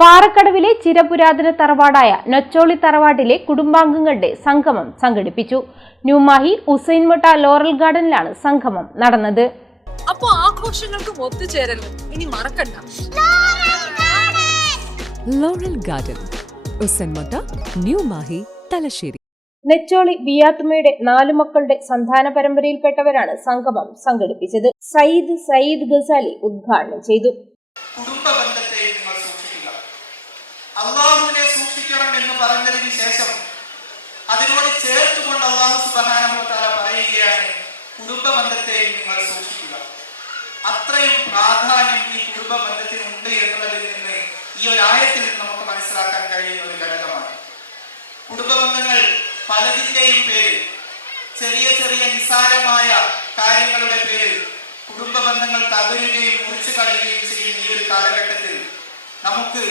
പാറക്കടവിലെ ചിരപുരാതന തറവാടായ നൊച്ചോളി തറവാട്ടിലെ കുടുംബാംഗങ്ങളുടെ സംഗമം സംഘടിപ്പിച്ചു. ന്യൂമാഹി ഉസൈൻമൊട്ട ലോറൽ ഗാർഡനിലാണ് സംഗമം നടന്നത്. അപ്പോ ആഘോഷങ്ങൾക്കും ഒത്തുചേരലും ഇനി മറക്കണ്ട. Laurel Garden, Usainmotta, New Mahe, Thalassery. നെച്ചോളി ബിയാത്തുമ്മയുടെ 4 മക്കളുടെ സന്താന പരമ്പരയിൽപ്പെട്ടവരാണ് സംഗമം സംഘടിപ്പിച്ചത്. സയ്യിദ് ഗസാലി ഉദ്ഘാടനം ചെയ്തു. അള്ളാഹുവിനെ സൂക്ഷിക്കണം എന്ന് പറഞ്ഞതിന് ശേഷം അതിനോട് ചേർത്തുകൊണ്ട് അള്ളാഹു സുബ്ഹാനഹു വ തആല പറയുകയാണ്, കുടുംബബന്ധത്തെയും നിങ്ങൾ സൂക്ഷിക്കുക. അത്രയും പ്രാധാന്യം ഈ കുടുംബ ബന്ധത്തിനുണ്ട് എന്നുള്ളതിൽ നിന്ന് ഈ ഒരു ആയത്തിൽ നിന്ന് നമുക്ക് മനസ്സിലാക്കാൻ കഴിയുന്ന ഒരു ഘടകമാണ്. കുടുംബബന്ധങ്ങൾ പലതിന്റെയും പേരിൽ, ചെറിയ ചെറിയ നിസ്സാരമായ കാര്യങ്ങളുടെ പേരിൽ കുടുംബബന്ധങ്ങൾ തകരുകയും മുറിച്ചു കളയുകയും ചെയ്യുന്ന ഈ ഒരു കാലഘട്ടത്തിൽ നമുക്ക്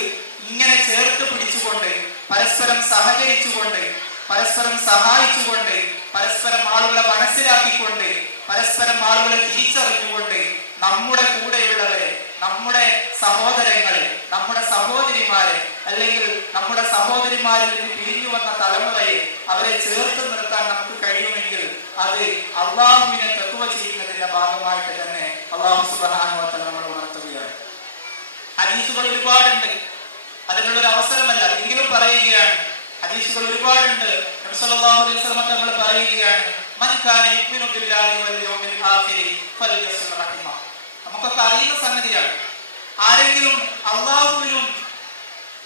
ഇങ്ങനെ ചേർത്ത് പിടിച്ചുകൊണ്ട്, പരസ്പരം സഹകരിച്ചുകൊണ്ട്, പരസ്പരം സഹായിച്ചുകൊണ്ട്, പരസ്പരം ആളുകളെ മനസ്സിലാക്കിക്കൊണ്ട്, പരസ്പരം ആളുകളെ തിരിച്ചറിഞ്ഞുകൊണ്ട് നമ്മുടെ കൂടെയുള്ളവരെ, നമ്മുടെ സഹോദരങ്ങളെ, നമ്മുടെ സഹോദരിമാരെ, അല്ലെങ്കിൽ നമ്മുടെ സഹോദരിമാരിൽ നിന്ന് പിരിഞ്ഞു വന്ന തലമുറയെ അവരെ ചേർത്ത് നിർത്താൻ നമുക്ക് കഴിയുമെങ്കിൽ അത് അള്ളാഹുവിനെ തഖ്വ ചെയ്യുന്നതിന്റെ ഭാഗമായിട്ട് തന്നെ അള്ളാഹു സുബ്ഹാനഹു വ തആല നമ്മളെ ഉണർത്തുകയാണ്. ഹദീസുകൾ ഒരുപാടുണ്ട്, അതിനുള്ളൊരു അവസരമല്ല, എങ്കിലും പറയുകയാണ്. ഹദീസുകൾ ഒരുപാടുണ്ട്. നബി സല്ലല്ലാഹു അലൈഹി വസല്ലം തങ്ങൾ പറയുകയാണ്, മൻ കാന യുമിനു ബില്ലാഹി വൽ യൗമിൽ ആഖിരി ഫൽയസ്ൽ റഹിമ. നമുക്കൊക്കെ അറിയുന്ന സംഗതിയാണ്. ആരെങ്കിലും അല്ലാഹുവിലും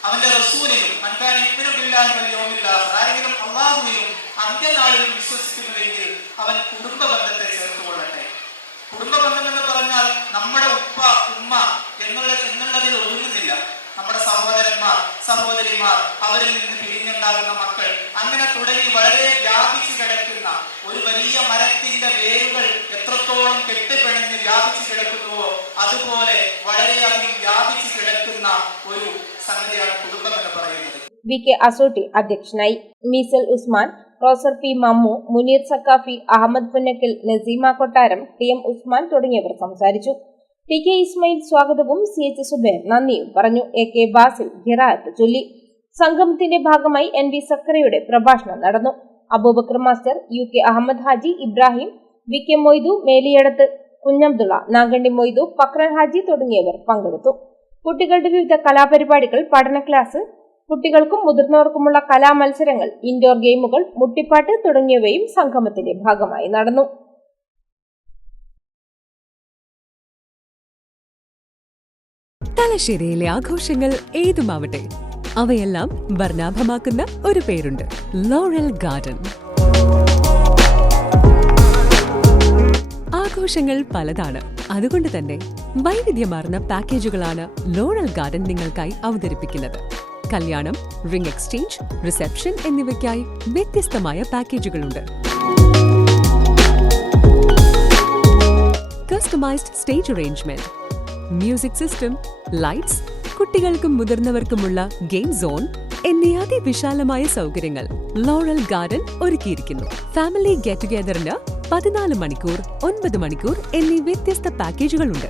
അവന്റെ റസൂലിലും, മൻ കാന യുമിനു ബില്ലാഹി വൽ യൗമിൽ ആഖിർ, ആരെങ്കിലും അല്ലാഹുവിലും അന്ത്യനാളിലും വിശ്വസിക്കുന്നുവെങ്കിൽ അവൻ കുടുംബ ബന്ധത്തെ ചേർത്തുകൊള്ളട്ടെ. കുടുംബ ബന്ധം എന്ന് പറഞ്ഞാൽ നമ്മുടെ ഉപ്പ ഉമ്മ എന്നുള്ളതിൽ ഒതുങ്ങുന്നില്ല. നമ്മുടെ സഹോദരന്മാർ, സഹോദരിമാർ, അവരിൽ നിന്ന് പിരിഞ്ഞുണ്ടാകുന്ന മക്കൾ, അങ്ങനെ തുടങ്ങി വളരെ വ്യാപിച്ചു കിടക്കുന്ന ഒരു വലിയ മരത്തിന്റെ വേരുകൾ എത്രത്തോളം കെട്ടിപ്പിണഞ്ഞ് വ്യാപിച്ചു കിടക്കുന്നുവോ അതുപോലെ വളരെയധികം വ്യാപിച്ചു കിടക്കുന്ന ഒരു സംഗതിയാണ് കുടുംബം എന്ന് പറയുന്നത്. VK അസോട്ടി അധ്യക്ഷനായി. മീസൽ ഉസ്മാൻ, പ്രൊഫസർ പി മമ്മു, മുനീർ സക്കാഫി, അഹമ്മദ് പുന്നക്കൽ, നസീമ കൊട്ടാരം, TM ഉസ്മാൻ തുടങ്ങിയവർ സംസാരിച്ചു. TK ഇസ്മായിൽ സ്വാഗതവും CH സുബൈർ നന്ദിയും പറഞ്ഞു. AK ബാസിൽ ഖിറാഅത്ത് ചൊല്ലി. സംഗമത്തിന്റെ ഭാഗമായി NV സക്കറിയുടെ പ്രഭാഷണം നടന്നു. Abubakar master, UK Ahammed Haji, Ibrahim, VK Moidu, Meliyadath Kunhabdulla, Nagandi Moidu, Pakran Haji തുടങ്ങിയവർ പങ്കെടുത്തു. കുട്ടികളുടെ വിവിധ കലാപരിപാടികൾ, പഠന ക്ലാസ്, കുട്ടികൾക്കും മുതിർന്നവർക്കുമുള്ള കലാമത്സരങ്ങൾ, ഇൻഡോർ ഗെയിമുകൾ, മുട്ടിപ്പാട്ട് തുടങ്ങിയവയും സംഗമത്തിന്റെ ഭാഗമായി നടന്നു. തലശ്ശേരിയിലെ ആഘോഷങ്ങൾ ഏതുമാവട്ടെ, അവയെല്ലാം വർണ്ണാഭമാക്കുന്ന ഒരു പേരുണ്ട്, ലോറൽ ഗാർഡൻ. ആഘോഷങ്ങൾ പലതാണ്. അതുകൊണ്ട് തന്നെ വൈവിധ്യമാർന്ന പാക്കേജുകളാണ് ലോറൽ ഗാർഡൻ നിങ്ങൾക്കായി അവതരിപ്പിക്കുന്നത്. കല്യാണം, റിംഗ് എക്സ്ചേഞ്ച്, റിസപ്ഷൻ എന്നിവയ്ക്കായി വ്യത്യസ്തമായ പാക്കേജുകളുണ്ട്. Customised stage arrangement, music system, lights, കുട്ടികൾക്കും മുതിർന്നവർക്കുമുള്ള ഗെയിം സോൺ എന്നീ അതിവിശാലമായ സൗകര്യങ്ങൾ ലോറൽ ഗാർഡൻ ഒരുക്കിയിരിക്കുന്നു. ഫാമിലി ഗെറ്റ് ടുഗെദറിന് 14 മണിക്കൂർ, 9 മണിക്കൂർ എന്നീ വ്യത്യസ്ത പാക്കേജുകളുണ്ട്.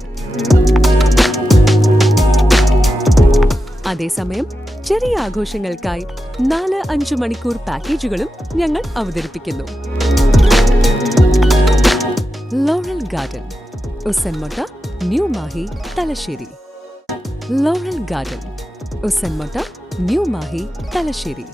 അതേസമയം ചെറിയ ആഘോഷങ്ങൾക്കായി 4-5 മണിക്കൂർ പാക്കേജുകളും ഞങ്ങൾ അവതരിപ്പിക്കുന്നു. Laurel Garden, Usainmotta, New Mahe, Thalassery. Laurel Garden, Usainmotta, New Mahe, Thalassery.